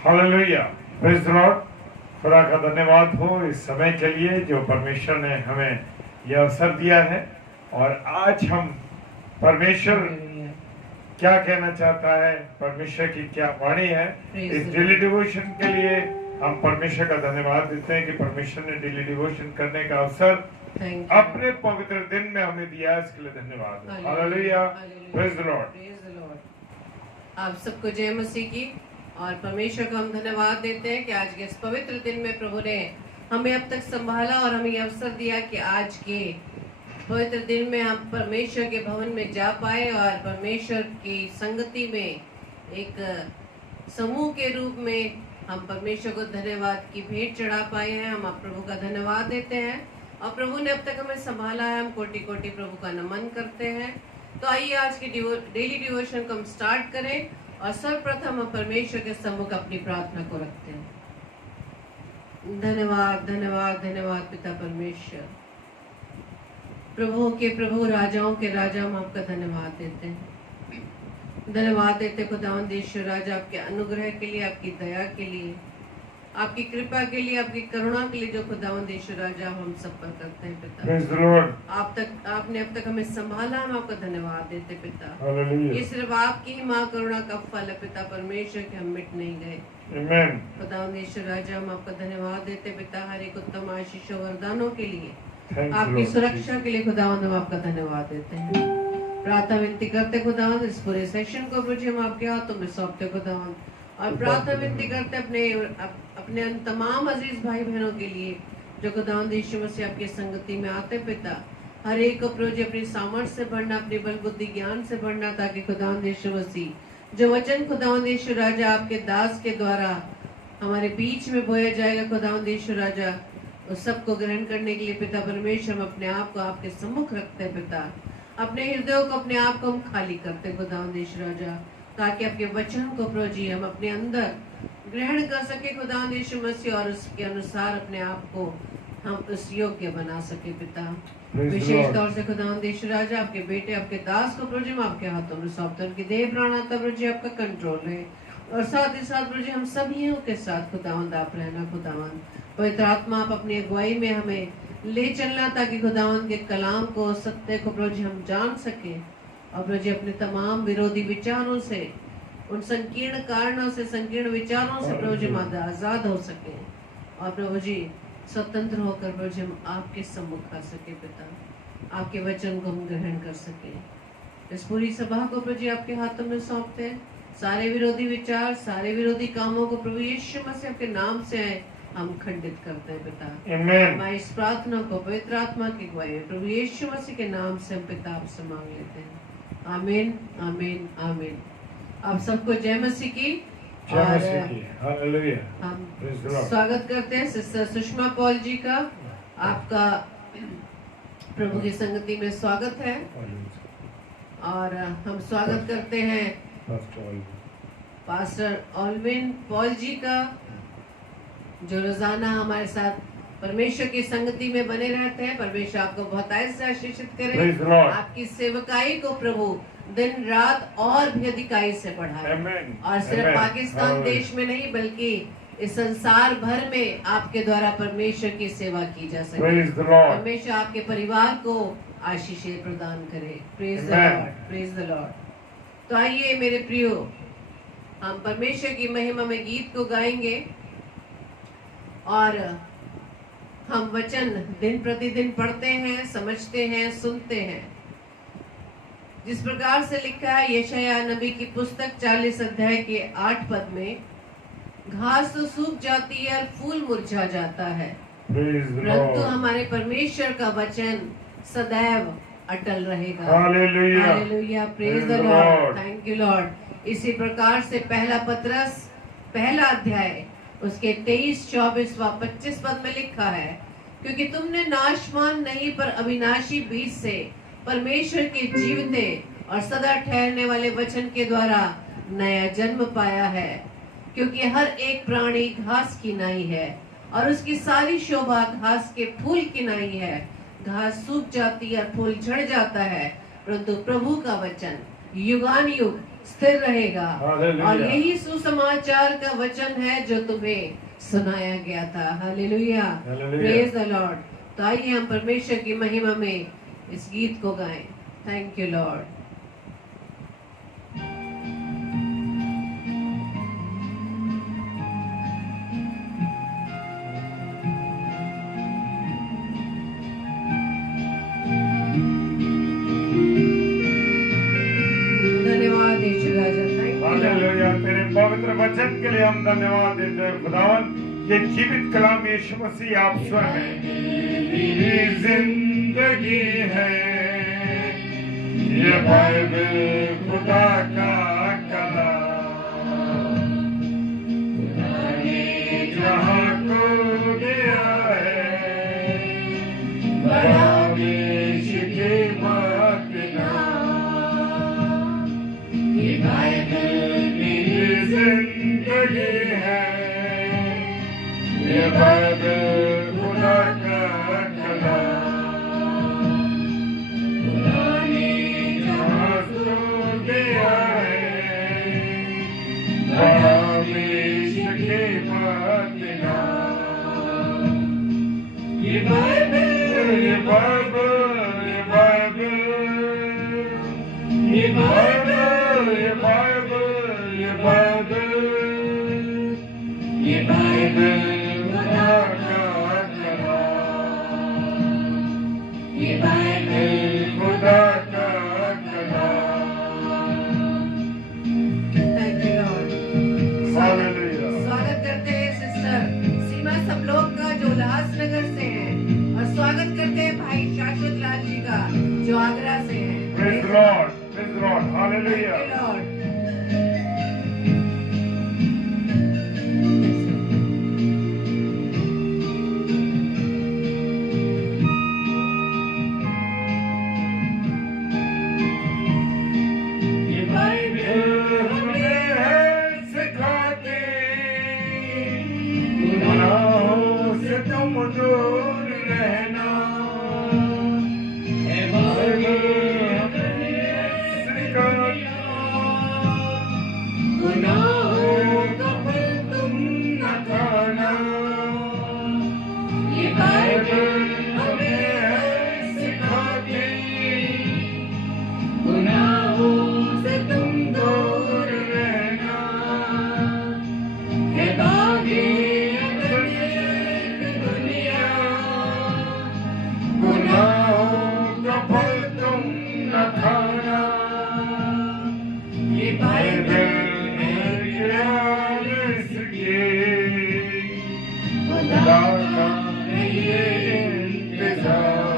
Hallelujah, praise the Lord. खुदा का धन्यवाद हो इस समय के लिए जो परमेश्वर ने हमें यह अवसर दिया है। और आज हम परमेश्वर क्या कहना चाहता है, परमेश्वर की क्या वाणी है, इस डेली डिवोशन के लिए हम परमेश्वर का धन्यवाद देते हैं कि परमेश्वर ने डेली डिवोशन करने का अवसर अपने पवित्र दिन में हमें दिया। इसके लिए धन्यवाद। Hallelujah, praise the Lord. आप सबको जय मसीह की। और परमेश्वर को हम धन्यवाद देते हैं कि आज के इस पवित्र दिन में प्रभु ने हमें अब तक संभाला और हमें यह अवसर दिया कि आज के पवित्र दिन में हम परमेश्वर के भवन में जा पाए और परमेश्वर की संगति में एक समूह के रूप में हम परमेश्वर को धन्यवाद की भेंट चढ़ा पाए हैं। हम आप प्रभु का धन्यवाद देते हैं और प्रभु ने अब तक हमें संभाला है। हम कोटि कोटि प्रभु का नमन करते हैं। तो आइए आज की डेली डिवोशन को हम स्टार्ट करें और सर्वप्रथम हम परमेश्वर के सम्मुख अपनी प्रार्थना को रखते हैं। धन्यवाद धन्यवाद धन्यवाद पिता परमेश्वर, प्रभुओं के प्रभु, राजाओं के राजा, हम आपका धन्यवाद देते हैं। धन्यवाद देते खुदावंद ईश्वर राजा आपके अनुग्रह के लिए, आपकी दया के लिए, आपकी कृपा के लिए, आपकी करुणा के लिए जो खुदावंद ईश्वर राजा हम सब पर करते हैं पिता। आपने अब तक हमें संभाला, हम आपका धन्यवाद देते पिता। ये सिर्फ आपकी ही माँ करुणा का फल है पिता परमेश्वर के, हम मिट नहीं गए। खुदावंद ईश्वर राजा हम आपका धन्यवाद देते पिता, हर एक उत्तम आशीष और वरदानों के लिए, आपकी सुरक्षा के लिए खुदावंद हम आपका धन्यवाद देते हैं। प्रार्थना विनती करते खुदावंद इस पूरे सेशन को प्रभु हम आपके हाथों में सौंपते खुदावंद, और प्रार्थना विनती करते अपने उन तमाम अजीज भाई बहनों के लिए जो खुदावंद यीशु मसीह आपकी संगति में आते पिता। हर एक को प्रभु जी अपनी सामर्थ्य से बढ़ना, अपनी बल बुद्धि ज्ञान से बढ़ना, ताकि खुदावंद यीशु मसीह जो वचन खुदावंद यीशु राजा आपके दास के द्वारा हमारे बीच में बोया जाएगा खुदावंद यीशु राजा, उस सबको ग्रहण करने के लिए पिता परमेश्वर हम अपने आप को आपके सम्मुख रखते हैं पिता। अपने हृदयों को, अपने आप को हम खाली करते हैं खुदावंद यीशु राजा, ताकि आपके वचन को प्रभु जी हम अपने अंदर ग्रहण कर सके खुदावंद यीशु मसीह, और उसके अनुसार अपने आप को हम उस योग्य बना सके पिता। विशेष तौर से खुदावंद यीशु राजा आपके बेटे, आपके दास को प्रभु जी हम आपके हाथों में सौंपते हैं। उनकी देह प्राण आता प्रभु जी आपका कंट्रोल है, और साथ ही साथ प्रभु जी हम सभी के साथ खुदावंद आप रहना खुदावंद। पवित्र आत्मा आप अपनी अगुवाई में हमें ले चलना, ताकि खुदावंद के कलाम को, सत्य को प्रभु जी हम जान सके, और प्रभु जी अपने तमाम विरोधी विचारों से, उन संकीर्ण कारणों से, संकीर्ण विचारों से प्रभु जी हम आजाद हो सके, और प्रभु जी स्वतंत्र होकर प्रभु जी हम आपके सम्मुख आ सके पिता। आपके वचन को हम ग्रहण कर सके। इस पूरी सभा को प्रभु जी आपके हाथों में सौंपते हैं। सारे विरोधी विचार, सारे विरोधी कामों को प्रभु यीशु मसीह के नाम से हम खंडित करते हैं पिता। हमारी इस प्रार्थना को पवित्र आत्मा की अगुवाई में प्रभु यीशु मसीह के नाम से हम पिता आपसे मांग लेते हैं। आमीन आमीन आमीन। आप सबको जय मसीह की। और हम स्वागत करते हैं सिस्टर सुषमा पॉल जी का। आपका प्रभु की संगति में स्वागत है, और हम स्वागत करते हैं पास्टर ऑलविन पॉल जी का, जो रोजाना हमारे साथ परमेश्वर की संगति में बने रहते हैं। परमेश्वर आपको बहुत से आशीषित करे, आपकी सेवकाई को प्रभु दिन रात और भी अधिकाई से बढ़ाए, और सिर्फ पाकिस्तान देश में नहीं बल्कि इस संसार भर में आपके द्वारा परमेश्वर की सेवा की जा सके। परमेश्वर आपके परिवार को आशीषें प्रदान करे। Praise the Lord, praise the Lord. तो आइए मेरे प्रियो, हम परमेश्वर की महिमा में गीत को गाएंगे, और हम वचन दिन प्रतिदिन पढ़ते हैं, समझते हैं, सुनते हैं। जिस प्रकार से लिखा है यशायाह नबी की पुस्तक 40 अध्याय के 8 पद में, घास तो सूख जाती है और फूल मुरझा जाता है, परंतु हमारे परमेश्वर का वचन सदैव अटल रहेगा। Hallelujah, hallelujah, praise the Lord, thank you Lord. इसी प्रकार से पहला पतरस पहला अध्याय उसके 23, 24 व 25 पद में लिखा है, क्योंकि तुमने नाशवान नहीं पर अविनाशी बीज से परमेश्वर के जीवते और सदा ठहरने वाले वचन के द्वारा नया जन्म पाया है। क्योंकि हर एक प्राणी घास की नाई है, और उसकी सारी शोभा घास के फूल की नाई है। घास सूख जाती है, फूल झड़ जाता है, परंतु प्रभु का वचन युगानुयुग स्थिर रहेगा। हालेलुया। और यही सुसमाचार का वचन है जो तुम्हें सुनाया गया था। Hallelujah, hallelujah. Praise the Lord. तो आइए हम परमेश्वर की महिमा में इस गीत को गाएं। Thank you Lord. धन्यवाद यीशु राजा, थैंक यू लॉर्ड। हालेलुया। तेरे पवित्र वचन के लिए हम धन्यवाद देते हैं खुदावन। ये जीवित कलाम यीशु मसीह आप स्वयं हैं। मेरी जिंदगी है ये बाइबल खुदा का कलाम। खुदा ने जहां को दिया है बड़ा बेश के मत नाम। ये बाइबल मेरी जिंदगी है ये बाइबल खुदा का कलाम। खुदा ने जहां को दिया है बड़ा बेश के मत नाम। ये बाइबल ये बाइबल ये बाइबल ये बाइबल ये बाइबल ये बाइबल ये बाइबल खुदा का कलाम। ये बाइबल खुदा का कलाम। Thank you Lord. हालेलुया। स्वागत करते हैं सिस्टर सीमा सब लोग का जो उल्लासनगर से हैं, और स्वागत करते हैं भाई शाश्वत लाल जी का जो आगरा से हैं। Praise Lord, praise Lord. Hallelujah. Thank you, Lord. ये बाइबल हमें है सिखाती गुनाहों से तुम दूर रहना। ये बाइबल हमें सिखाती गुनाहों का फल तुम न खाना। ये बाइबल हमें है सिखाती गुनाहों से तुम दूर रहना। हे बागी दुनिया गुनाहों का फल तुम न खाना। ये बाइबल खुदा का ये इंतजार।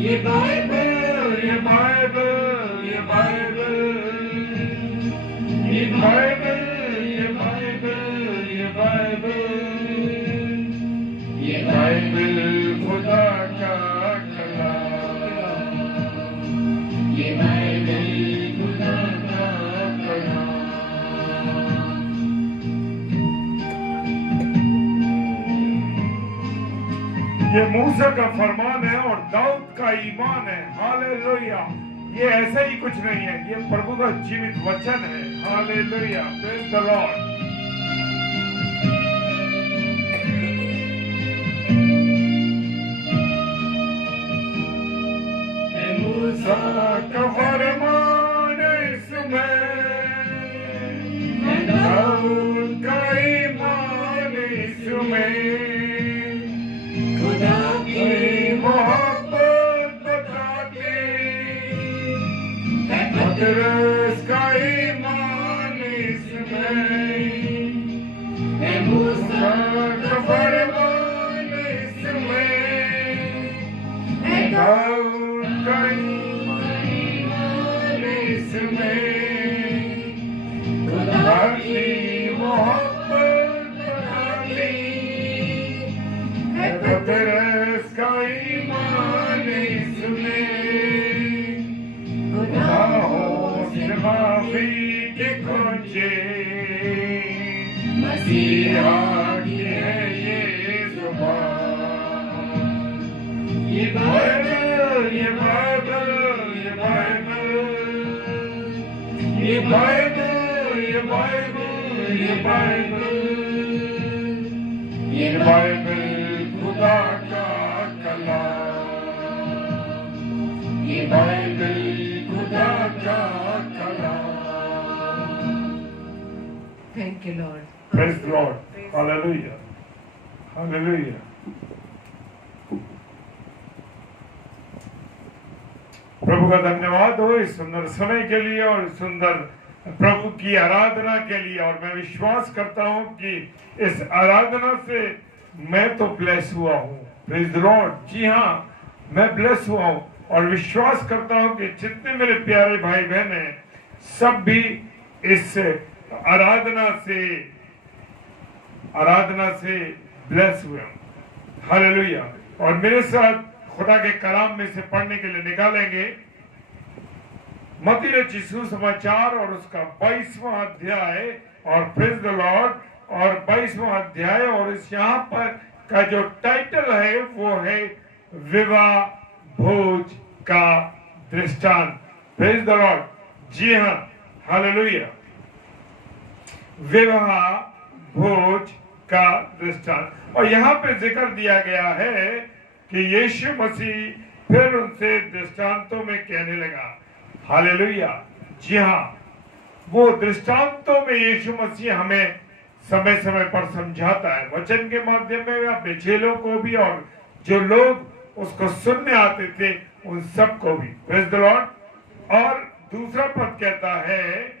ये बाइबल ये बाइबल ये बाइबल ये बाइबल ये बाइबल ये बाइबल ये बाइबल खुदा का कलाम। ये बाइबल खुदा का कलाम। ये मूसा का फरमान है और दाऊद का ईमान है। हालेलुया। ये ऐसे ही कुछ नहीं है, ये प्रभु का जीवित वचन है। Hallelujah, praise the Lord. मूसा का फरमान इसमें दाऊद का ईमान इसमें खुदा की मोहब्बत बताती है। पतरस का ईमान इसमें है। मूसा का फरमान इसमें है। दाऊद का ईमान इसमें खुदा की मोहब्बत बताती है। पतरस का ईमान इसमें गुनाहों से माफी के खोजे मसीहा की है ये जुबान। ये बाइबल ये बाइबल ये बाइबल ये बाइबल, ये बाइबल, ये बाइबल, ये बाइबल खुदा का कलाम, ये बाइबल खुदा का कलाम। Thank you Lord. Praise the Lord, hallelujah, hallelujah. प्रभु का धन्यवाद हो इस सुंदर समय के लिए और सुंदर प्रभु की आराधना के लिए। और मैं विश्वास करता हूं कि इस आराधना से मैं तो ब्लेस हुआ हूं। Praise the Lord. जी हाँ, मैं ब्लेस हुआ हूं और विश्वास करता हूं कि जितने मेरे प्यारे भाई बहन हैं सब भी इस आराधना से ब्लेस हुए हूं। हालेलुया। और मेरे साथ खुदा के कलाम में से पढ़ने के लिए निकालेंगे मत्ती रचित सुसमाचार और उसका 22वां अध्याय और प्रेज द लॉर्ड और 22वां अध्याय। और इस यहाँ पर का जो टाइटल है वो है विवाह भोज का दृष्टांत। Praise the Lord. जी हाँ, हालेलुया। विवाह भोज का दृष्टांत। और यहाँ पे जिक्र दिया गया है कि यीशु मसीह फिर उनसे दृष्टांतों में कहने लगा। हालेलुया। जी हाँ, वो दृष्टांतों में यीशु मसीह हमें समय समय पर समझाता है, वचन के माध्यम में अपने चेलों को भी और जो लोग उसको सुनने आते थे उन सबको भी। Praise the Lord. और दूसरा पद कहता है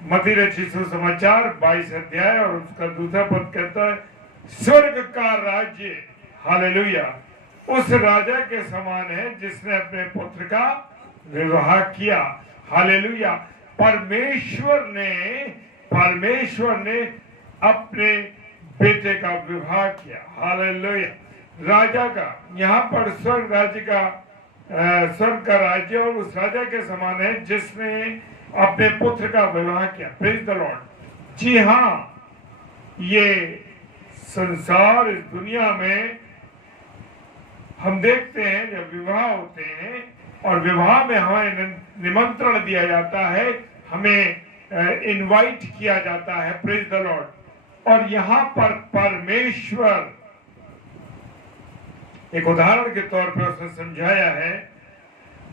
मत्ती रचित सुसमाचार 22 अध्याय और उसका दूसरा पद कहता है स्वर्ग का राज्य, हालेलुया, उस राजा के समान है जिसने अपने पुत्र का विवाह किया। हालेलुया। परमेश्वर ने अपने बेटे का विवाह किया। हालेलुया। राजा का, यहाँ पर स्वर्ग का राज्य और उस राजा के समान है जिसने अपने पुत्र का विवाह किया। Praise the Lord. जी हाँ, ये संसार, इस दुनिया में हम देखते हैं जब विवाह होते हैं और विवाह में हमें निमंत्रण दिया जाता है, हमें इनवाइट किया जाता है। Praise the Lord. और यहाँ पर परमेश्वर एक उदाहरण के तौर पर उसने समझाया है,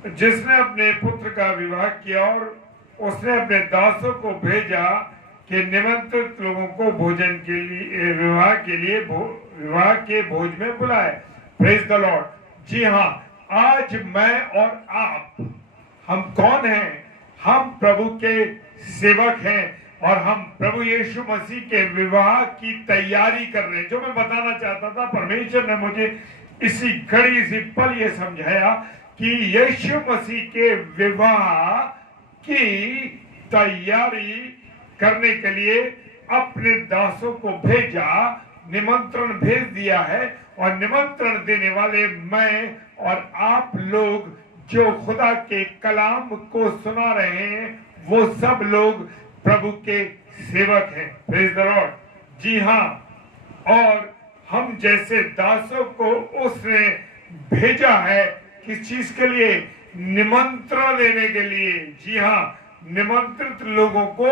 जिसने अपने पुत्र का विवाह किया और उसने अपने दासों को भेजा कि निमंत्रित लोगों को भोजन के लिए विवाह के भोज में बुलाए। Praise the Lord. जी हाँ, आज मैं और आप, हम कौन हैं? हम प्रभु के सेवक हैं और हम प्रभु यीशु मसीह के विवाह की तैयारी कर रहे हैं। जो मैं बताना चाहता था, परमेश्वर ने मुझे इसी घड़ी, इसी पल ये समझाया कि यीशु मसीह के विवाह की तैयारी करने के लिए अपने दासों को भेजा, निमंत्रण भेज दिया है। और निमंत्रण देने वाले मैं और आप लोग जो खुदा के कलाम को सुना रहे हैं, वो सब लोग प्रभु के सेवक हैं। Praise the Lord. जी हाँ, और हम जैसे दासों को उसने भेजा है किस चीज के लिए? निमंत्रण देने के लिए। जी हाँ, निमंत्रित लोगों को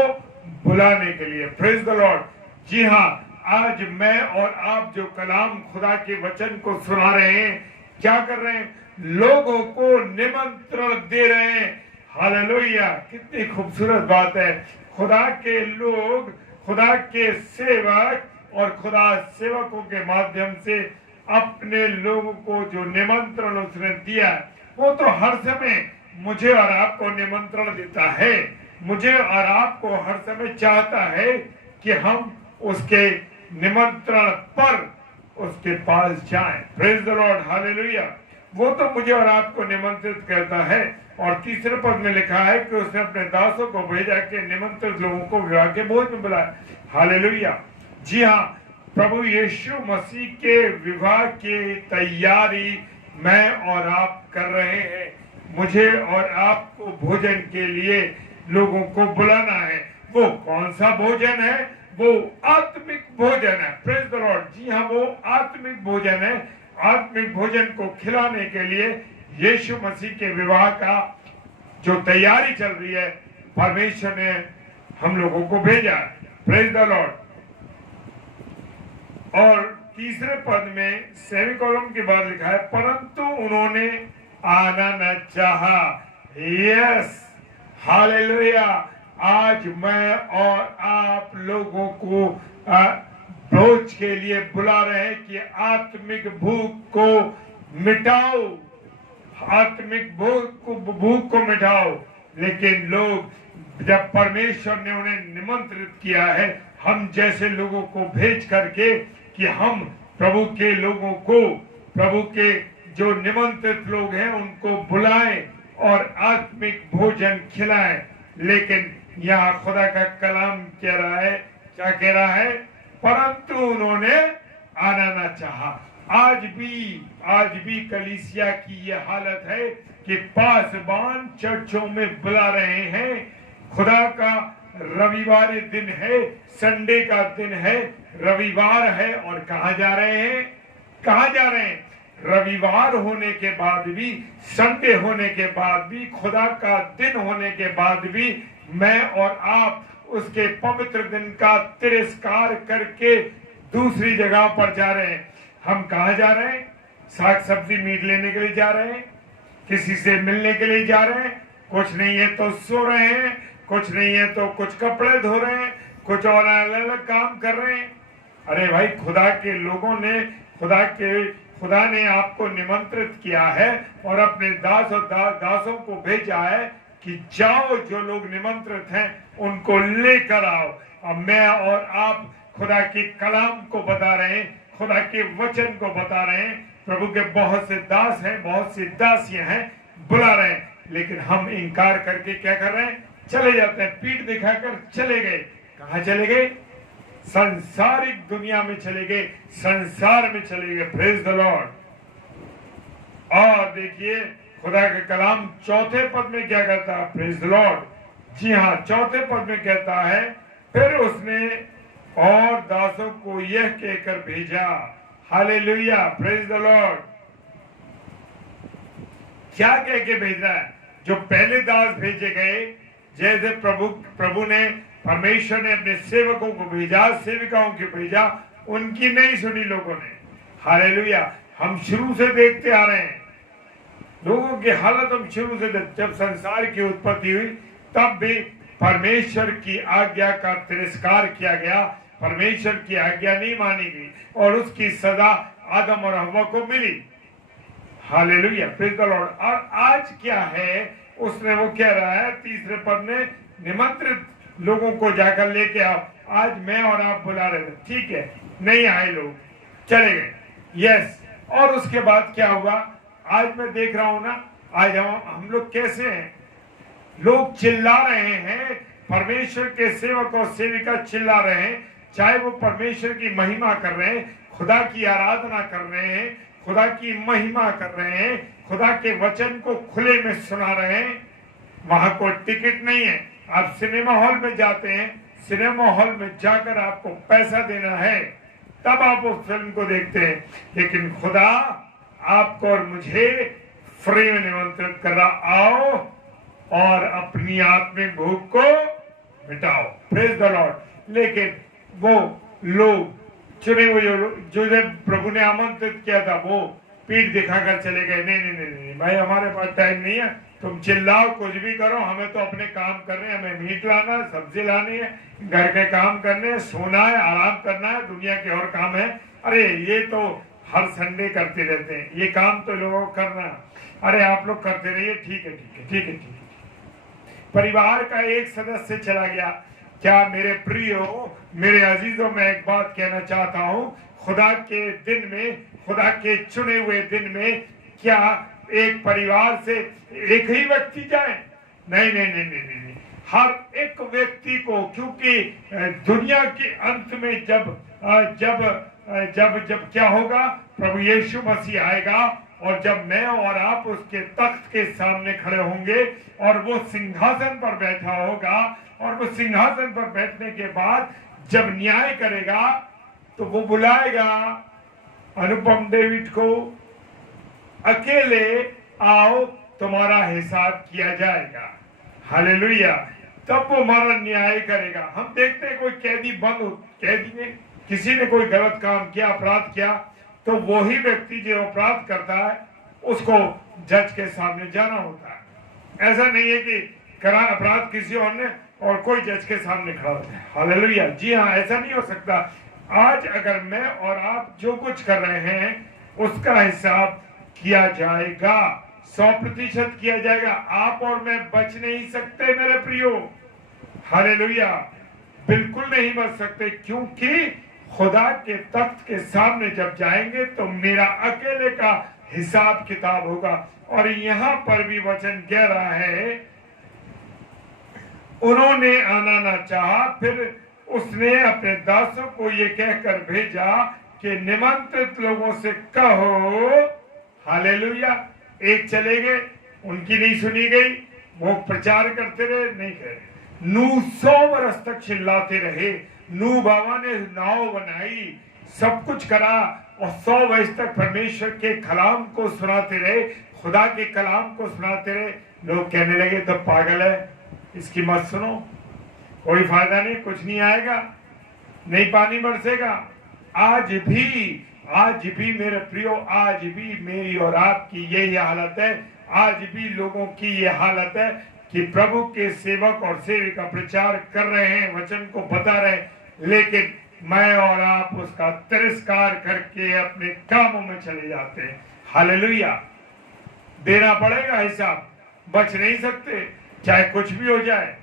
बुलाने के लिए। Praise the Lord. जी हाँ, आज मैं और आप जो कलाम खुदा के वचन को सुना रहे हैं, क्या कर रहे हैं? लोगों को निमंत्रण दे रहे हैं। हालेलुया। कितनी खूबसूरत बात है। खुदा के लोग, खुदा के सेवक और खुदा सेवकों के माध्यम से अपने लोगों को जो निमंत्रण उसने दिया, वो तो हर समय मुझे और आपको निमंत्रण देता है। मुझे और आपको हर समय चाहता है कि हम उसके निमंत्रण पर उसके पास जाएं। Praise the Lord. हालेलुया। वो तो मुझे और आपको निमंत्रित करता है। और तीसरे पद में लिखा है कि उसने अपने दासों को भेजा कि निमंत्रित लोगों को विवाह के भोज में बुलाए। हालेलुया। जी हाँ, प्रभु यीशु मसीह के विवाह की तैयारी मैं और आप कर रहे हैं। मुझे और आपको भोजन के लिए लोगों को बुलाना है। वो कौन सा भोजन है? वो आत्मिक भोजन है। Praise the Lord. जी हाँ, वो आत्मिक भोजन है। आत्मिक भोजन को खिलाने के लिए यीशु मसीह के विवाह का जो तैयारी चल रही है, परमेश्वर ने हम लोगों को भेजा। Praise the Lord. और तीसरे पद में सेमीकोलन के बाद लिखा है परंतु उन्होंने आना न चाहा। Yes, hallelujah. आज मैं और आप लोगों को भोज के लिए बुला रहे हैं कि आत्मिक भूख को मिटाओ, आत्मिक भूख को मिटाओ। लेकिन लोग, जब परमेश्वर ने उन्हें निमंत्रित किया है हम जैसे लोगों को भेज करके कि हम प्रभु के लोगों को, प्रभु के जो निमंत्रित लोग हैं उनको बुलाएं और आत्मिक भोजन खिलाएं, लेकिन यहाँ खुदा का कलाम कह रहा है, क्या कह रहा है? परंतु उन्होंने आना न चाहा। आज भी कलीसिया की ये हालत है कि पासबान चर्चों में बुला रहे हैं। खुदा का रविवार दिन है, संडे का दिन है, रविवार है, और कहा जा रहे हैं? कहा जा रहे हैं? रविवार होने के बाद भी, संडे होने के बाद भी, खुदा का दिन होने के बाद भी मैं और आप उसके पवित्र दिन का तिरस्कार करके दूसरी जगह पर जा रहे हैं। हम कहा जा रहे हैं? साग सब्जी मीट लेने के लिए जा रहे हैं, किसी से मिलने के लिए जा रहे हैं, कुछ नहीं है तो सो रहे हैं, कुछ नहीं है तो कुछ कपड़े धो रहे हैं, कुछ और अलग अलग काम कर रहे हैं। अरे भाई, खुदा के लोगों ने, खुदा ने आपको निमंत्रित किया है और अपने दास और दासों को भेजा है कि जाओ, जो लोग निमंत्रित हैं उनको लेकर आओ। अब मैं और आप खुदा के कलाम को बता रहे हैं, खुदा के वचन को बता रहे हैं। प्रभु के बहुत से दास हैं, बहुत सी दासियां हैं, बुला रहे हैं, लेकिन हम इनकार करके क्या कर रहे हैं? चले जाते हैं, पीठ दिखाकर चले गए। कहाँ चले गए? संसारिक दुनिया में चले गए, संसार में चले गए। Praise the Lord. और देखिए खुदा का कलाम चौथे पद में क्या कहता है? Praise the Lord. जी हाँ, चौथे पद में कहता है फिर उसने और दासों को यह कहकर भेजा। Hallelujah, praise the Lord. क्या कह के भेजा है? जो पहले दास भेजे गए, जैसे प्रभु ने, परमेश्वर ने अपने सेवकों को भेजा, सेविकाओं को भेजा, उनकी नहीं सुनी लोगों ने। हालेलुया। हम शुरू से देखते आ रहे हैं लोगों की हालत, हम शुरू से जब संसार की उत्पत्ति हुई तब भी परमेश्वर की आज्ञा का तिरस्कार किया गया, परमेश्वर की आज्ञा नहीं मानी गई और उसकी सजा आदम और हव्वा को मिली। Hallelujah, praise the Lord. और आज क्या है? उसने वो कह रहा है तीसरे पद में, निमंत्रित लोगों को जाकर लेके आओ। आज मैं और आप बुला रहे थे, ठीक है, नहीं आए लोग, चले गए। यस। और उसके बाद क्या हुआ? आज मैं देख रहा हूं ना, आज हम लोग कैसे हैं? लोग चिल्ला रहे हैं, परमेश्वर के सेवक और सेविका चिल्ला रहे हैं, चाहे वो परमेश्वर की महिमा कर रहे हैं, खुदा की आराधना कर रहे हैं, खुदा की महिमा कर रहे हैं, खुदा के वचन को खुले में सुना रहे हैं। वहां कोई टिकट नहीं है। आप सिनेमा हॉल में जाते हैं, सिनेमा हॉल में जाकर आपको पैसा देना है, तब आप उस फिल्म को देखते हैं। लेकिन खुदा आपको और मुझे फ्री में निमंत्रित कर रहा, आओ और अपनी आत्मिक भूख को मिटाओ। Praise the Lord. लेकिन वो लोग चुने हुए जो प्रभु ने आमंत्रित किया था, वो पीठ दिखाकर चले गए। नहीं नहीं नहीं नहीं भाई, हमारे पास टाइम नहीं है, तुम चिल्लाओ कुछ भी करो, हमें तो अपने काम करने हैं, हमें मीट लाना है, सब्जी लानी है, घर के काम करने हैं, सोना है, आराम करना है, दुनिया के और काम है। अरे ये तो हर संडे करते रहते हैं, ये काम तो लोगों को करना है। अरे आप लोग करते रहिए, ठीक है ठीक है ठीक है ठीक है। परिवार का एक सदस्य चला गया। क्या मेरे प्रियो, मेरे अजीजों, मैं एक बात कहना चाहता हूं, खुदा के दिन में, खुदा के चुने हुए दिन में क्या एक परिवार से एक ही व्यक्ति जाए? नहीं नहीं नहीं नहीं नहीं, नहीं। हर एक व्यक्ति को, क्योंकि दुनिया के अंत में जब जब जब जब क्या होगा? प्रभु यीशु मसीह आएगा और जब मैं और आप उसके तख्त के सामने खड़े होंगे और वो सिंहासन पर बैठा होगा, और वो सिंहासन पर बैठने के बाद जब न्याय करेगा तो वो बुलाएगा अनुपम डेविड को, अकेले आओ, तुम्हारा हिसाब किया जाएगा। हालेलुया। तब वो हमारा न्याय करेगा। हम देखते हैं कोई कैदी बंद हो, कैदी ने किसी ने कोई गलत काम किया, अपराध किया, तो वही व्यक्ति जो अपराध करता है उसको जज के सामने जाना होता है। ऐसा नहीं है कि करा अपराध किसी और ने और कोई जज के सामने खड़ा होता है। हालेलुया। जी हाँ, ऐसा नहीं हो सकता। आज अगर मैं और आप जो कुछ कर रहे हैं उसका हिसाब किया जाएगा, 100% किया जाएगा। आप और मैं बच नहीं सकते मेरे प्रियो। हालेलुया, बिल्कुल नहीं बच सकते, क्योंकि खुदा के तख्त के सामने जब जाएंगे तो मेरा अकेले का हिसाब किताब होगा। और यहां पर भी वचन कह रहा है, उन्होंने आना ना चाहा, फिर उसने अपने दासों को ये कहकर भेजा कि निमंत्रित लोगों से कहो। हालेलुया। एक चले गए, उनकी नहीं सुनी गई, वो प्रचार करते रहे, नहीं करे। नूह 100 वर्ष तक चिल्लाते रहे। नूह बाबा ने नाव बनाई, सब कुछ करा और 100 वर्ष तक परमेश्वर के कलाम को सुनाते रहे, खुदा के कलाम को सुनाते रहे। लोग कहने लगे तो पागल है, इसकी मत सुनो, कोई फायदा नहीं, कुछ नहीं आएगा, नहीं पानी बरसेगा। आज भी मेरे प्रियो, आज भी मेरी और आपकी यही हालत है। आज भी लोगों की ये हालत है कि प्रभु के सेवक और सेविका प्रचार कर रहे हैं, वचन को बता रहे हैं, लेकिन मैं और आप उसका तिरस्कार करके अपने कामों में चले जाते हैं। हालेलुया। देना पड़ेगा हिसाब, बच नहीं सकते, चाहे कुछ भी हो जाए।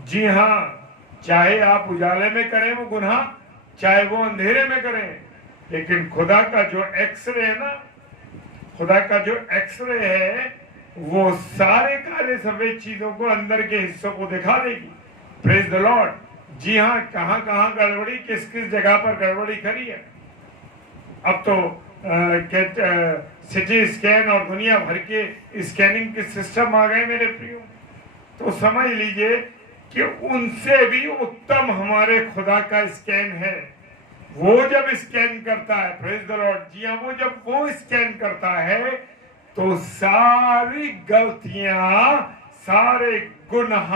जी हाँ, चाहे आप उजाले में करें वो गुनाह, चाहे वो अंधेरे में करें, लेकिन खुदा का जो एक्सरे है ना, खुदा का जो एक्सरे है वो सारे काले सफेद चीजों को, अंदर के हिस्सों को दिखा देगी। Praise the Lord. जी हाँ, कहां कहां गड़बड़ी, किस किस जगह पर गड़बड़ी करी है। अब तो सिटी स्कैन और दुनिया भर के स्कैनिंग के सिस्टम आ गए मेरे प्रियो। तो समझ लीजिए कि उनसे भी उत्तम हमारे खुदा का स्कैन है। वो जब स्कैन करता है, प्रेज द लॉर्ड, जी हाँ, वो जब वो स्कैन करता है तो सारी गलतियां, सारे गुनाह,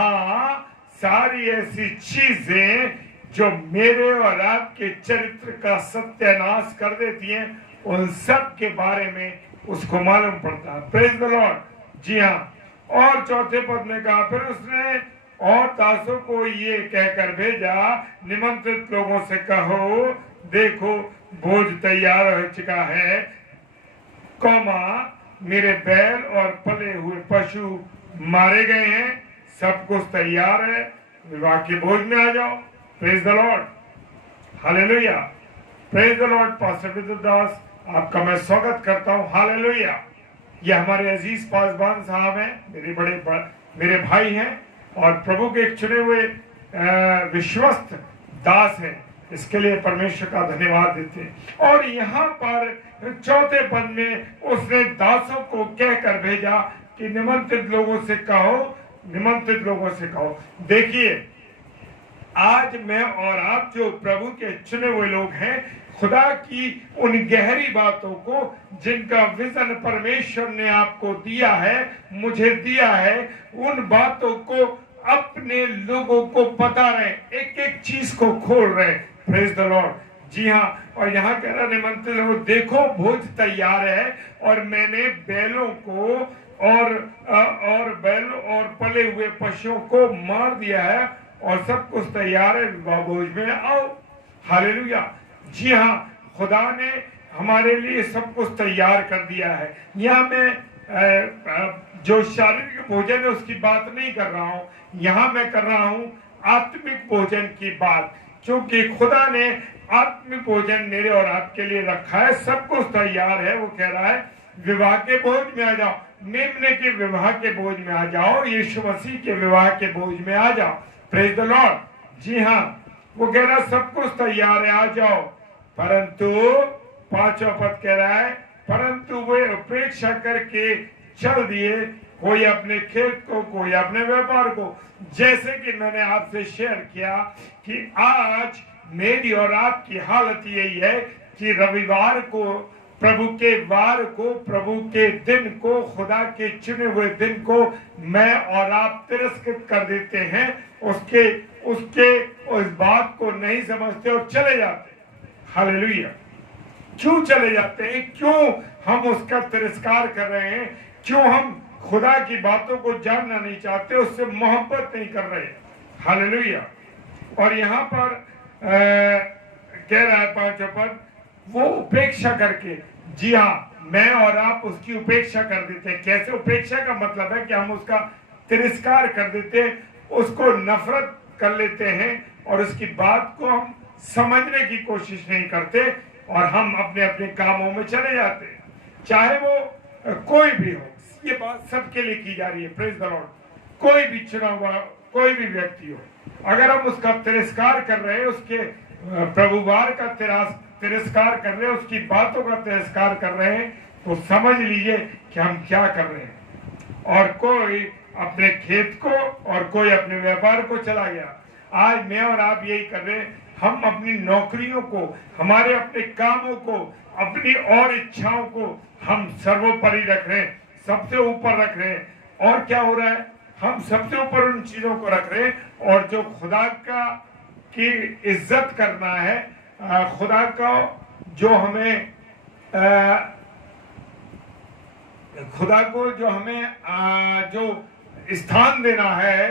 सारी ऐसी चीजें जो मेरे और आपके चरित्र का सत्यानाश कर देती हैं, उन सब के बारे में उसको मालूम पड़ता है। Praise the Lord. जी हाँ, और चौथे पद में कहा, फिर उसने और दासों को ये कहकर भेजा, निमंत्रित लोगों से कहो, देखो भोज तैयार हो चुका है, कौमा मेरे बैल और पले हुए पशु मारे गए हैं, सब कुछ तैयार है, विवाह के भोज में आ जाओ। Praise the Lord. Hallelujah. Praise the Lord. Pastor Vidyudas, आपका मैं स्वागत करता हूँ। हालेलुया। ये हमारे अजीज पासवान साहब हैं, मेरे भाई हैं और प्रभु के एक चुने हुए विश्वस्त दास हैं। इसके लिए परमेश्वर का धन्यवाद देते हैं। और यहाँ पर चौथे पद में उसने दासों को कहकर भेजा कि निमंत्रित लोगों से कहो, निमंत्रित लोगों से कहो। देखिए, आज मैं और आप जो प्रभु के चुने हुए लोग हैं, खुदा की उन गहरी बातों को, जिनका विजन परमेश्वर ने आपको दिया है, मुझे दिया है, उन बातों को अपने लोगों को बता रहे, एक एक चीज को खोल रहे। Praise the Lord. जी हाँ, और यहाँ कह रहा निमंत्रित लोगों, देखो भोज तैयार है और मैंने बैलों को और बैल और पले हुए पशुओं को मार दिया है और सब कुछ तैयार है, भोज में आओ। हालेलुया। जी हाँ, खुदा ने हमारे लिए सब कुछ तैयार कर दिया है। यहाँ मैं जो शारीरिक भोजन है उसकी बात नहीं कर रहा हूँ, यहाँ मैं कर रहा हूँ आत्मिक भोजन की बात, क्योंकि खुदा ने आत्मिक भोजन मेरे और आपके लिए रखा है, सब कुछ तैयार है। वो कह रहा है विवाह के भोज में आ जाओ, मेमने के विवाह के भोज में आ जाओ, यीशु मसीह के विवाह के भोज में आ जाओ। Praise the Lord. जी हाँ, वो कह रहा सब कुछ तैयार है, आ जाओ। परंतु पांचवा पद कह रहा है, परंतु वे उपेक्षा करके चल दिए, कोई अपने खेत को, कोई अपने व्यापार को। जैसे कि मैंने आपसे शेयर किया कि आज मेरी और आपकी हालत यही है कि रविवार को प्रभु के वार को, प्रभु के दिन को, खुदा के चुने हुए दिन को मैं और आप तिरस्कृत कर देते हैं, उसके उस बात को नहीं समझते और चले जाते हैं। हालेलुया। क्यों चले जाते हैं? क्यों हम उसका तिरस्कार कर रहे हैं? क्यों हम खुदा की बातों को जानना नहीं चाहते, उससे मोहब्बत नहीं कर रहे? हालेलुया। और यहाँ पर कह रहा है 5वां पद, वो उपेक्षा करके, जी हाँ, मैं और आप उसकी उपेक्षा कर देते हैं। कैसे? उपेक्षा का मतलब है कि हम उसका तिरस्कार कर देते हैं, उसको नफरत कर लेते हैं और उसकी बात को हम समझने की कोशिश नहीं करते और हम अपने अपने कामों में चले जाते हैं, चाहे वो कोई भी हो। ये बात सबके लिए की जा रही है। Praise the Lord. कोई भी चुना हुआ कोई भी व्यक्ति हो, अगर हम उसका तिरस्कार कर रहे हैं, उसके प्रभुवार का तिरस्कार कर रहे हैं, उसकी बातों का तिरस्कार कर रहे हैं, तो समझ लीजिए कि हम क्या कर रहे हैं। और कोई अपने खेत को और कोई अपने व्यापार को चला गया। आज मैं और आप यही कर रहे हैं। हम अपनी नौकरियों को, हमारे अपने कामों को, अपनी और इच्छाओं को हम सर्वोपरि रख रहे हैं, सबसे ऊपर रख रहे हैं। और क्या हो रहा है? हम सबसे ऊपर उन चीजों को रख रहे हैं, और जो खुदा की इज्जत करना है, खुदा का जो हमें खुदा को जो हमें जो स्थान देना है,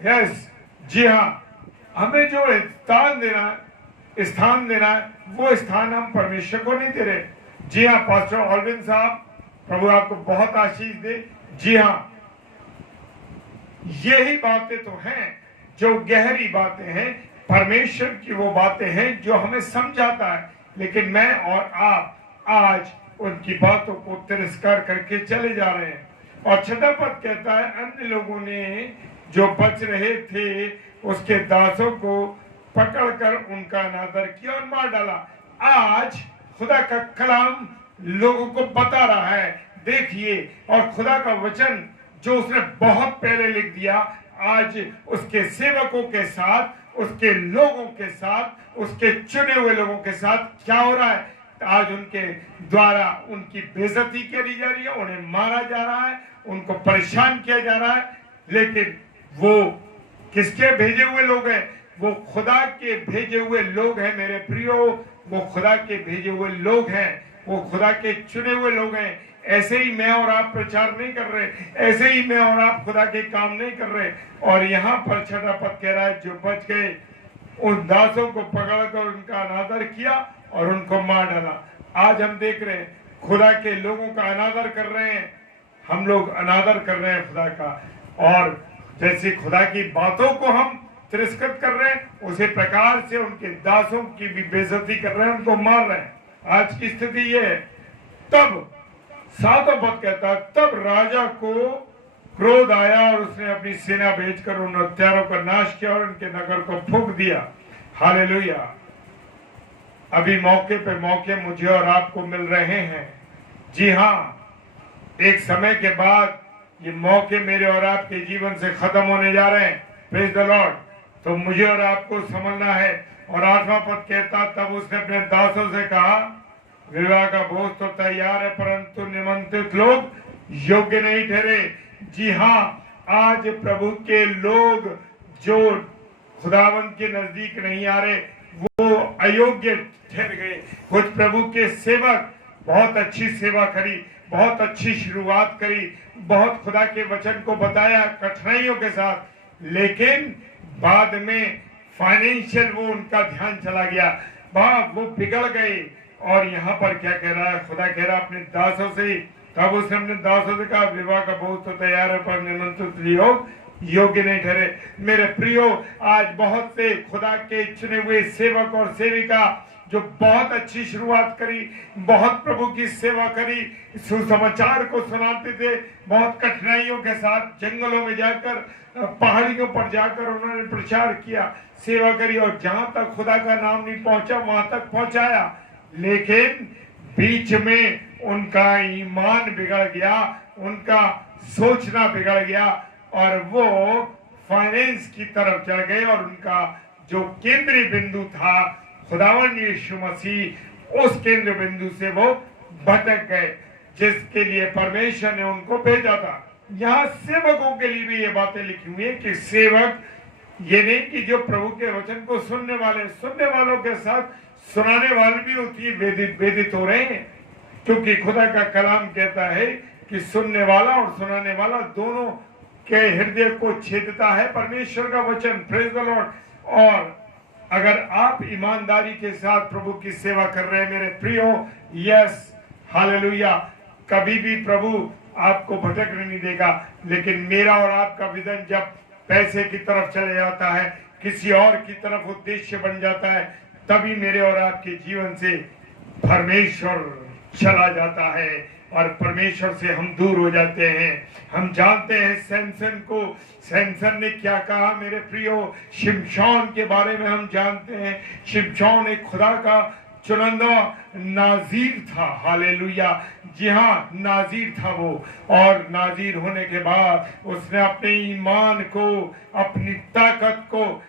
यस, जी हाँ, हमें जो स्थान देना है, वो स्थान हम परमेश्वर को नहीं दे रहे। जी हाँ पास्टर ऑलविन साहब, प्रभु आपको बहुत आशीष दे। जी हाँ, यही बातें तो हैं जो गहरी बातें हैं, परमेश्वर की वो बातें हैं जो हमें समझाता है। लेकिन मैं और आप आज उनकी बातों को तिरस्कार करके चले जा रहे हैं। और 6वां पद कहता है, अन्य लोगों ने जो बच रहे थे उसके दासों को पकड़कर उनका अनादर किया और मार डाला। आज खुदा का कलाम लोगों को बता रहा है, देखिए, और खुदा का वचन जो उसने बहुत पहले लिख दिया, आज उसके सेवकों के साथ, उसके लोगों के साथ, उसके चुने हुए लोगों के साथ क्या हो रहा है? आज उनके द्वारा उनकी बेइज्जती करी जा रही है, उन्हें मारा जा रहा है, उनको परेशान किया जा रहा है। लेकिन वो किसके भेजे हुए लोग हैं? वो खुदा के भेजे हुए लोग हैं मेरे प्रियो, वो खुदा के भेजे हुए लोग हैं, वो खुदा के चुने हुए लोग हैं। ऐसे ही मैं और आप प्रचार नहीं कर रहे, ऐसे ही मैं और आप खुदा के काम नहीं कर रहे। और यहाँ पर 6वां पद कह रहा है, जो बच गए उन दासों को पकड़कर उनका अनादर किया और उनको मार डाला। आज हम देख रहे हैं खुदा के लोगों का अनादर कर रहे हैं, हम लोग अनादर कर रहे हैं खुदा का, और जैसे खुदा की बातों को हम तिरस्कृत कर रहे हैं, उसी प्रकार से उनके दासों की भी बेइज्जती कर रहे हैं, उनको मार रहे हैं। आज की स्थिति ये है। तब 7वां पद कहता है, तब राजा को क्रोध आया और उसने अपनी सेना भेजकर उन हत्यारों का नाश किया और उनके नगर को फूंक दिया। हालेलुया। अभी मौके पे मौके मुझे और आपको मिल रहे हैं। जी हाँ, एक समय के बाद ये मौके मेरे और आपके जीवन से खत्म होने जा रहे हैं। Praise the Lord. तो मुझे और आपको समझना है। और 8वां पद कहता, तब उसने अपने दासों से कहा, विवाह का भोज तो तैयार है, परंतु निमंत्रित लोग योग्य नहीं ठहरे। जी हाँ, आज प्रभु के लोग जो खुदावंत के नजदीक नहीं आ रहे, वो अयोग्य ठहर गए। कुछ प्रभु के सेवक बहुत अच्छी सेवा करी, बहुत अच्छी शुरुआत करी, बहुत खुदा के वचन को बताया कठिनाइयों के साथ, लेकिन बाद में फाइनेंशियल वो उनका ध्यान चला गया, वो बिगड़ गए। और यहाँ पर क्या कह रहा है? खुदा कह रहा है अपने दासों से, तब उसने अपने दासों से कहा, विवाह का भोज तो तैयार है, पर निमंत्रित लोग योग्य नहीं ठहरे। मेरे प्रियो, आज बहुत से खुदा के चुने हुए सेवक और सेविका जो बहुत अच्छी शुरुआत करी, बहुत प्रभु की सेवा करी, सुसमाचार को सुनाते थे, बहुत कठिनाइयों के साथ जंगलों में जाकर, पहाड़ियों पर जाकर उन्होंने प्रचार किया, सेवा करी, और जहां तक खुदा का नाम नहीं पहुंचा वहां तक पहुंचाया। लेकिन बीच में उनका ईमान बिगड़ गया, उनका सोचना बिगड़ गया, और वो फाइनेंस की तरफ चढ़ गए, और उनका जो केंद्रीय बिंदु था खुदावंद यीशु मसीह, उस केंद्र बिंदु से वो भटक गए, जिसके लिए परमेश्वर ने उनको भेजा था। यहाँ सेवकों के लिए भी ये बातें लिखी हुई है कि सेवक ये नहीं कि जो प्रभु के वचन को सुनने वालों के साथ सुनाने वाले भी होती है वेदित हो रहे हैं, क्योंकि खुदा का कलाम कहता है कि सुनने वाला और सुनाने वाला दोनों के हृदय को छेदता है परमेश्वर का वचन। Praise the Lord. और अगर आप ईमानदारी के साथ प्रभु की सेवा कर रहे हैं मेरे प्रियो, यस हालेलुया, कभी भी प्रभु आपको भटकने नहीं देगा। लेकिन मेरा और आपका विजन जब पैसे की तरफ चले जाता है, किसी और की तरफ उद्देश्य बन जाता है, तभी मेरे और आपके जीवन से परमेश्वर चला जाता है और परमेश्वर से हम दूर हो जाते हैं। हम जानते हैं सैमसन ने क्या कहा मेरे प्रियो, शिमशोन के बारे में हम जानते हैं। शिमशोन एक खुदा का चुनिंदा नाजीर था। हालेलुया, जी हाँ, नाजीर था वो। और नाजीर होने के बाद उसने अपने ईमान को, अपनी ताकत को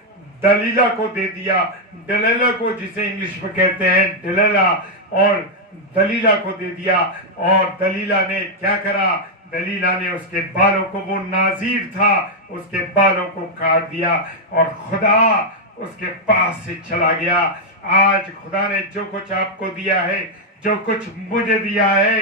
दलीला को दे दिया। दलीला को, जिसे इंग्लिश में कहते हैं दलीला, और दलीला को दे दिया। और दलीला ने क्या करा? दलीला ने उसके बालों को, वो नाजीर था, उसके बालों को काट दिया और खुदा उसके पास से चला गया। आज खुदा ने जो कुछ आपको दिया है, जो कुछ मुझे दिया है,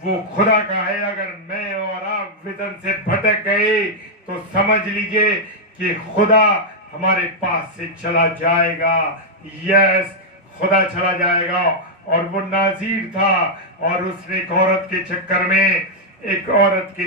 वो खुदा का है। अगर मैं और आप विजन से भटक गए तो समझ लीजिए कि खुदा हमारे पास से चला जाएगा। यस, खुदा चला जाएगा। और वो नाजीर था और उसने एक औरत के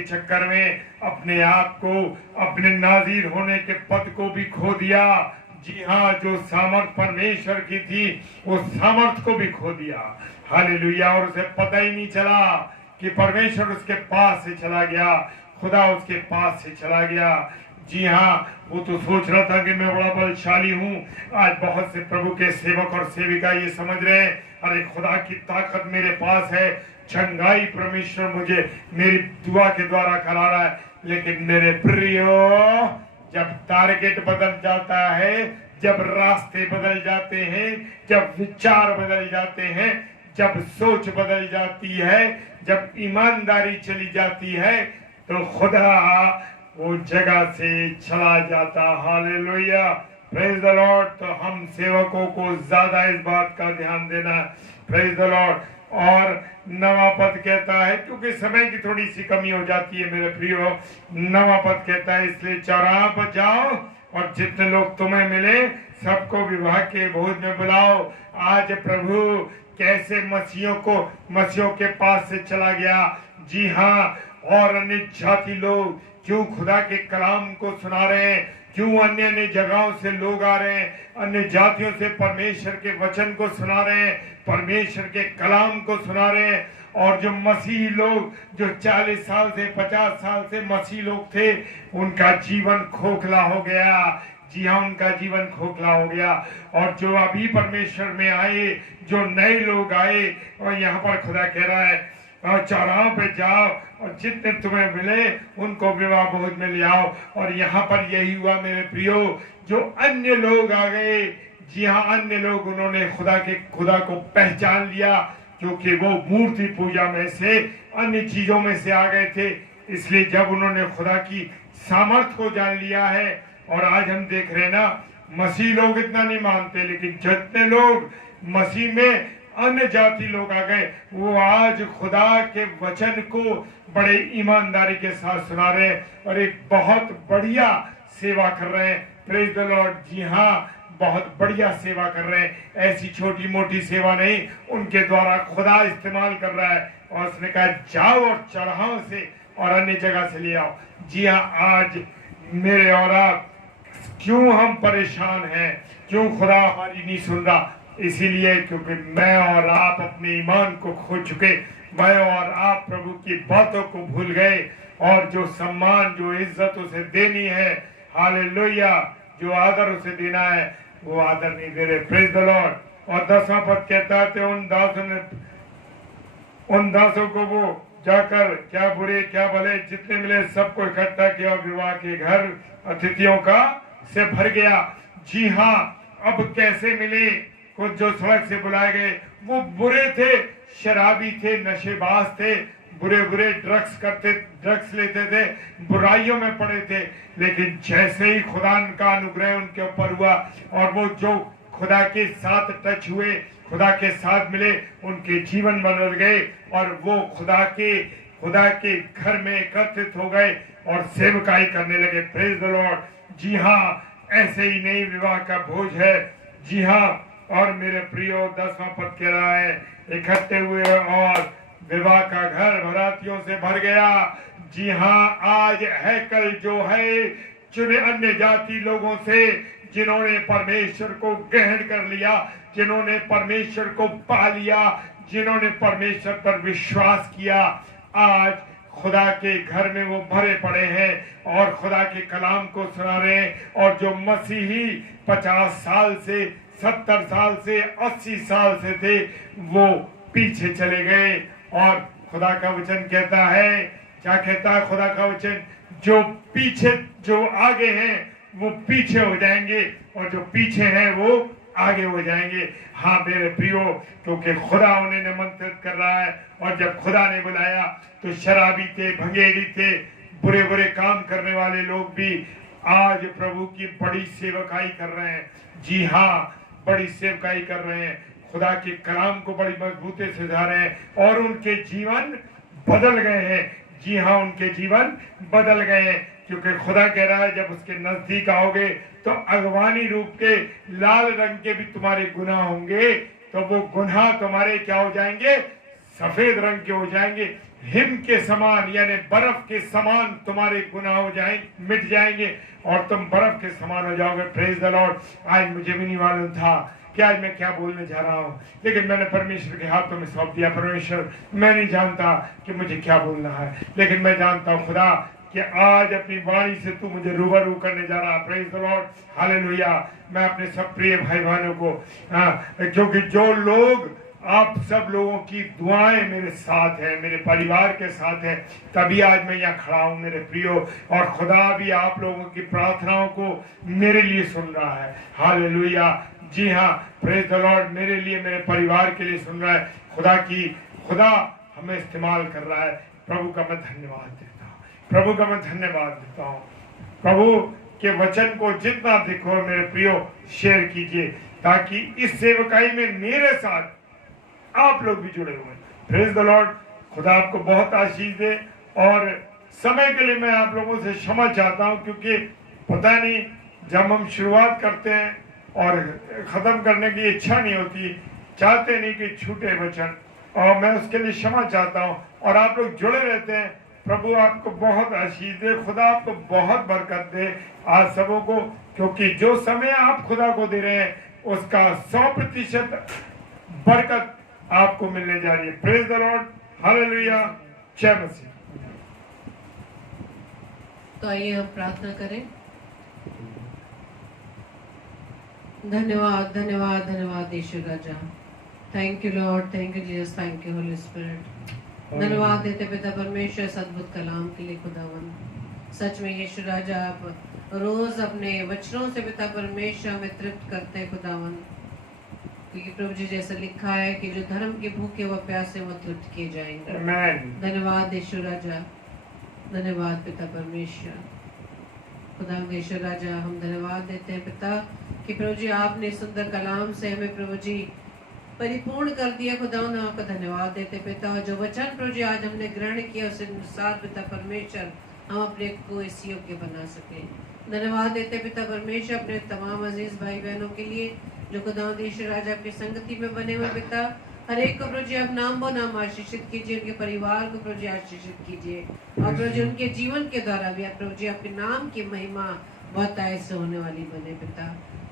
चक्कर में अपने आप को, अपने नाजीर होने के पद को भी खो दिया। जी हाँ, जो सामर्थ परमेश्वर की थी, वो सामर्थ को भी खो दिया। हालेलुया। और उसे पता ही नहीं चला कि परमेश्वर उसके पास से चला गया, खुदा उसके पास से चला गया। जी हाँ, वो तो सोच रहा था कि मैं बड़ा बलशाली हूँ। आज बहुत से प्रभु के सेवक और सेविका ये समझ रहे हैं, अरे खुदा की ताकत मेरे पास है, चंगाई परमेश्वर मुझे मेरी दुआ के द्वारा करा रहा है। लेकिन मेरे प्रियो, जब टारगेट बदल जाता है, जब रास्ते बदल जाते हैं, जब विचार बदल जाते हैं, जब सोच बदल जाती है, जब ईमानदारी चली जाती है, तो खुदा वो जगह से चला जाता। Hallelujah, praise the Lord. तो हम सेवकों को ज्यादा इस बात का ध्यान देना। Praise the Lord. और नवा पद कहता है, क्योंकि समय की थोड़ी सी कमी हो जाती है मेरे प्रियो, नवा पद कहता है, इसलिए चौराहा पर जाओ और जितने लोग तुम्हें मिले सबको विवाह के भोज में बुलाओ। आज प्रभु कैसे मसीहों के पास से चला गया। जी हाँ, और अन्य जाति लोग क्यों खुदा के कलाम को सुना रहे हैं, क्यों अन्य अन्य जगहों से लोग आ रहे हैं, अन्य जातियों से परमेश्वर के वचन को सुना रहे हैं, परमेश्वर के कलाम को सुना रहे हैं। और जो मसीह लोग, जो 40 साल से 50 साल से मसीह लोग थे, उनका जीवन खोखला हो गया। जी हाँ, उनका जीवन खोखला हो गया। और जो अभी परमेश्वर में आए, जो नए लोग आए, और यहाँ पर खुदा कह रहा है, चौराहों पे जाओ और जितने तुम्हें मिले उनको विवाह भोज में ले आओ। और यहाँ पर यही हुआ मेरे प्रियो, जो अन्य लोग आ गए। जी हाँ, अन्य लोग, उन्होंने खुदा को पहचान लिया, क्योंकि वो मूर्ति पूजा में से, अन्य चीजों में से आ गए थे। इसलिए जब उन्होंने खुदा की सामर्थ को जान लिया है, और आज हम देख रहे हैं ना, मसीह लोग इतना नहीं मानते, लेकिन जितने लोग मसीह में अन्य जाति लोग आ गए, वो आज खुदा के वचन को बड़े ईमानदारी के साथ सुना रहे हैं और एक बहुत बढ़िया सेवा कर रहे हैं। Praise the Lord. जी हाँ, बहुत बढ़िया सेवा कर रहे हैं। ऐसी छोटी मोटी सेवा नहीं, उनके द्वारा खुदा इस्तेमाल कर रहा है। और उसने कहा, जाओ और चढ़ाओ से और अन्य जगह से ले आओ। जी हाँ, आज मेरे और आप क्यों हम परेशान हैं, क्यों खुदा हमारी नहीं सुन रहा? इसीलिए क्योंकि मैं और आप अपने ईमान को खो चुके, मैं और आप प्रभु की बातों को भूल गए। और जो सम्मान, जो इज्जत उसे देनी है, हालेलुया, जो आदर उसे देना है, वो आदर नहीं दे रहे। Praise the Lord. और 10वां पद कहता है, उन दासों को वो जाकर, क्या बुरे क्या भले जितने मिले सबको इकट्ठा किया और विवाह के घर अतिथियों का से भर गया। जी हाँ, अब कैसे मिले? कुछ जो सड़क से बुलाए गए वो बुरे थे, शराबी थे, नशेबाज थे, बुरे बुरे ड्रग्स लेते थे, बुराइयों में पड़े थे। लेकिन जैसे ही खुदा का अनुग्रह उनके ऊपर हुआ और वो जो खुदा के साथ टच हुए, खुदा के साथ मिले, उनके जीवन बदल गए और वो खुदा के घर में एकत्रित हो गए और सेवकाई करने लगे। Praise the Lord. जी हाँ, ऐसे ही नई विवाह का भोज है। जी हाँ, और मेरे प्रियो 10वां पद कह रहा है, इकट्ठे हुए और विवाह का घर बरातियों से भर गया। जी हाँ, आज हैकल जो है चुने अन्य जाति लोगों से, जिन्होंने परमेश्वर को ग्रहण कर लिया, जिन्होंने परमेश्वर को पा लिया, जिन्होंने परमेश्वर पर विश्वास किया, आज खुदा के घर में वो भरे पड़े हैं और खुदा के कलाम को सुना रहे हैं। और जो मसीही 50 साल से, 70 साल से, 80 साल से थे, वो पीछे चले गए। और खुदा का वचन कहता है, क्या कहता है खुदा का वचन? जो आगे हैं वो पीछे हो जाएंगे और जो पीछे हैं वो आगे हो जाएंगे। हाँ मेरे प्रियो, क्योंकि खुदा उन्हें निमंत्रित कर रहा है। और जब खुदा ने बुलाया तो शराबी थे, भंगेरी थे, बुरे बुरे काम करने वाले लोग भी आज प्रभु की बड़ी सेवकाई कर रहे हैं। जी हाँ, बड़ी सेवकाई कर रहे हैं, खुदा के कलाम को बड़ी मजबूती से जा रहे हैं और उनके जीवन बदल गए हैं। जी हाँ, उनके जीवन बदल गए हैं, क्योंकि खुदा कह रहा है जब उसके नजदीक आओगे तो अगवानी रूप के लाल रंग के भी तुम्हारे गुनाह होंगे, तो वो गुनाह तुम्हारे क्या हो जाएंगे? सफेद रंग के हो जाएंगे, हिम के समान, यानी बर्फ के समान तुम्हारे गुनाह हो जाएंगे, मिट जाएंगे और तुम बर्फ के समान हो जाओगे। Praise the Lord. आज मुझे भी नहीं मालूम था कि आज मैं क्या बोलने जा रहा हूँ, लेकिन मैंने परमेश्वर के हाथों में सौंप दिया। परमेश्वर, मैं नहीं जानता कि मुझे क्या बोलना है, लेकिन मैं जानता हूँ खुदा कि आज अपनी वाणी से तू मुझे रूबरू करने जा रहा है। Praise the Lord, hallelujah. मैं अपने सब प्रिय भाई बहनों को, क्योंकि जो लोग, आप सब लोगों की दुआएं मेरे साथ है, मेरे परिवार के साथ है, तभी आज मैं यहाँ खड़ा हूँ मेरे प्रियो। और खुदा भी आप लोगों की प्रार्थनाओं को मेरे लिए सुन रहा है। हालेलुया। जी हाँ, प्रेज द लॉर्ड। मेरे लिए, मेरे परिवार के लिए सुन रहा है। खुदा हमें इस्तेमाल कर रहा है। प्रभु का मैं धन्यवाद देता हूँ, प्रभु का मैं धन्यवाद देता हूँ। प्रभु के वचन को जितना देखो मेरे प्रियो शेयर कीजिए, ताकि इस सेवकाई में मेरे साथ आप लोग भी जुड़े हुए। Praise the Lord. खुदा आपको बहुत आशीष दे। और समय के लिए मैं आप लोगों से क्षमा चाहता हूं, क्योंकि पता नहीं, जब हम शुरुआत करते हैं और खत्म करने की इच्छा नहीं होती, चाहते नहीं कि छूटे वचन, और मैं उसके लिए क्षमा चाहता हूं। और आप लोग जुड़े रहते हैं। प्रभु आपको बहुत आशीष दे, खुदा आपको बहुत बरकत दे आज सबों को, क्योंकि जो समय आप खुदा को दे रहे हैं उसका 100% बरकत आपको मिलने जा रही है। प्रेज द लॉर्ड, हालेलुया, जय मसीह। तो आइए हम प्रार्थना करें। धन्यवाद धन्यवाद धन्यवाद यीशु राजा। Thank you Lord, thank you Jesus, thank you holy spirit. धन्यवाद देते पिता परमेश्वर इस अद्भुत कलाम के लिए खुदावन। सच में यीशु राजा, आप रोज अपने वचनों से पिता परमेश्वर हमें तृप्त करते हैं खुदावन, क्योंकि प्रभु जी जैसा लिखा है कि जो धर्म के भूखे व प्यासे वो तृप्त किए जाएंगे। धन्यवाद यीशु राजा, धन्यवाद पिता परमेश्वर। खुदा यीशु राजा, हम धन्यवाद देते हैं पिता कि प्रभु जी आपने सुंदर कलाम से हमें प्रभु जी परिपूर्ण कर दिया। खुदा हम आपका धन्यवाद देते पिता। जो वचन प्रभु जी आज हमने ग्रहण किया उस अनुसार पिता परमेश्वर हम अपने को इस योग्य बना सके। धन्यवाद देते पिता परमेश्वर अपने तमाम अजीज भाई बहनों के लिए जो खुदा यीशु राजा आपकी संगति में बने हुए पिता। हर एक को प्रभु जी आप नाम बो नाम आशीषित कीजिए, उनके परिवार को प्रभु जी आशीषित कीजिए, और प्रभु जी उनके जीवन के द्वारा भी आप प्रभु जी आपके नाम की महिमा बहुत आय से होने वाली बने पिता।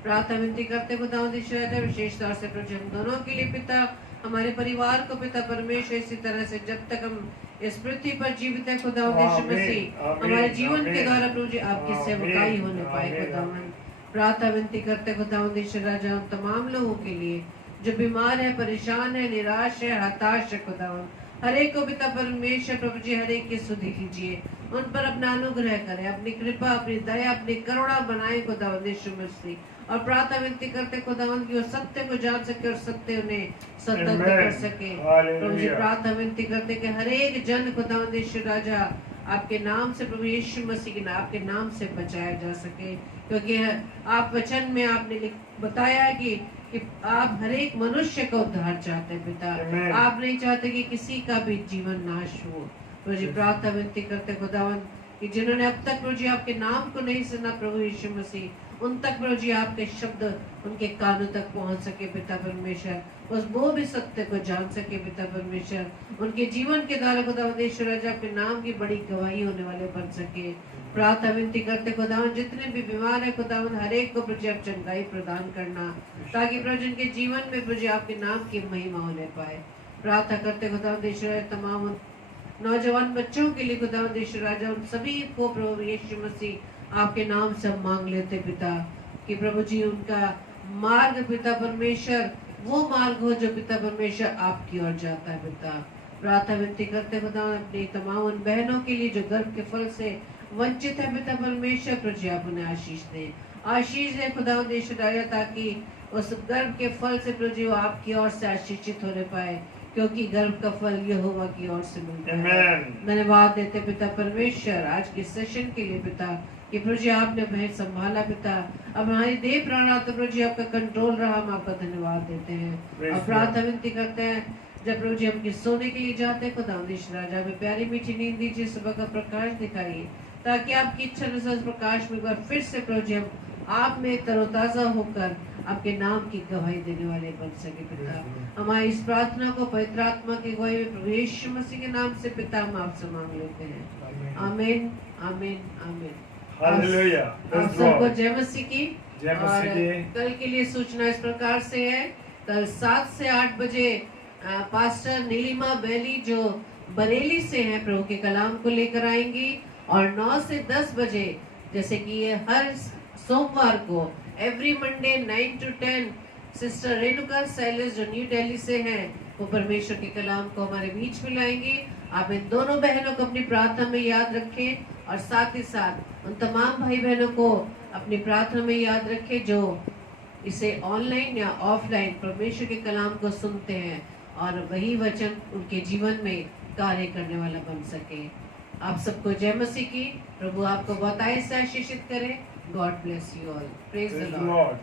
प्रार्थना विनती करते खुदा यीशु राजा, विशेष तौर से प्रभु जी हम दोनों के लिए पिता, हमारे परिवार को पिता परमेश्वर इसी तरह से जब तक हम इस पृथ्वी पर जीवित है खुदा यीशु मसीह, हमारे जीवन के द्वारा प्रभु जी आपकी सेवकाई होने पाए खुदावन। प्रार्थना विनती करते खुदा यीशु राजा हम तमाम लोगों के लिए जो बीमार है, परेशान है, निराश है, हताश है खुदावन, हर एक को पिता परमेश्वर प्रभु जी हर एक की सुधि कीजिए। उन पर अपना अनुग्रह करें, अपनी कृपा, अपनी दया, अपनी करुणा बनाए खुदावंद यीशु मसीह। और प्रार्थना विनती करते खुदावंद की वो सत्य को जान सके और सत्य उन्हें स्वतंत्र कर सके। प्रभु जी प्रार्थना विनती करते कि हर एक जन खुदावंद यीशु राजा आपके नाम से, प्रभु यीशु मसीह के नाम, आपके नाम से बचाया जा सके, क्योंकि आप वचन में आपने बताया है कि आप हर एक मनुष्य का उद्धार चाहते हैं पिता। आप नहीं चाहते कि किसी का भी जीवन नाश हो। प्रभु जी प्रार्थना विनती करते खुदावंद कि जिन्होंने अब तक प्रभु जी आपके नाम को नहीं सुना प्रभु यीशु मसीह, उन तक प्रभु जी आपके शब्द उनके कानों तक पहुंच सके पिता परमेश्वर, बस वो भी सत्य को जान सके पिता परमेश्वर, उनके जीवन के द्वारा खुदावंद यीशु राजा आपके नाम की बड़ी गवाही होने वाले बन सके। प्रार्थना विनती करते खुदावंद जितने भी बीमार है खुदावंद हर एक को प्रभु जी आप चंगाई प्रदान करना, ताकि प्रभु जिनके जीवन में प्रभु जी आपके नाम की महिमा होने पाए। प्रार्थना करते खुदावंद यीशु राजा तमाम नौजवान बच्चों के लिए खुदावंद यीशु राजा उन सभी को प्रभु यीशु मसीह आपके नाम से मांग लेते पिता, कि प्रभु जी उनका मार्ग पिता परमेश्वर वो मार्ग हो जो पिता परमेश्वर आपकी ओर जाता है पिता। प्रार्थना विनती करते खुदा अपनी तमाम उन बहनों के लिए जो गर्भ के फल से वंचित है पिता परमेश्वर, प्रभु जी आप उन्हें आशीष दे, आशीष दे खुदावंद यीशु राजा, ताकि उस गर्भ के फल से प्रभु जी वो आपकी ओर से आशीषित होने पाए, क्योंकि गर्भ का फल यहोवा की ओर से मिलता है। धन्यवाद देते पिता परमेश्वर आज के सेशन के लिए पिता, कि प्रभु जी आपने भय संभाला पिता, अब हमारी देह प्राण तो प्रभु जी आपका कंट्रोल रहा, हम आपका धन्यवाद देते हैं। और प्रार्थना विनती करते हैं जब प्रभु जी हम सोने के लिए जाते हैं खुदावंद यीशु राजा में प्यारी मीठी नींद दीजिए, सुबह का प्रकाश दिखाइए, ताकि आपकी इच्छा अनुसार प्रकाश में एक बार फिर से प्रभु जी हम आप में तरोताजा होकर आपके नाम की गवाही देने वाले बन सके पिता। हमारी इस प्रार्थना को पवित्र आत्मा की गवाही में प्रभु यीशु मसीह के नाम से पिता हम आपसे मांग लेते हैं। आमीन आमीन आमीन। हालेलुया। आप सबको जय मसीह की। और कल के लिए सूचना इस प्रकार से है, कल 7 से 8 बजे पास्टर नीलिमा बैली जो बरेली से हैं प्रभु के कलाम को लेकर आएंगी, और 9 से 10 बजे जैसे कि ये हर सोमवार को every Monday 9 to 10 sister Renuka Salis जो न्यू दिल्ली से हैं वो परमेश्वर के कलाम को हमारे बीच में लाएंगे। आप इन दोनों बहनों को अपनी प्रार्थना में याद रखें, और साथ ही साथ उन तमाम भाई बहनों को अपनी प्रार्थना में याद रखें जो इसे ऑनलाइन या ऑफलाइन परमेश्वर के कलाम को सुनते हैं, और वही वचन उनके जीवन में कार्य करने वाला बन सके। आप सबको जय मसीह की। प्रभु आपको बहुत आशीषित करे। God bless you all. Praise the Lord.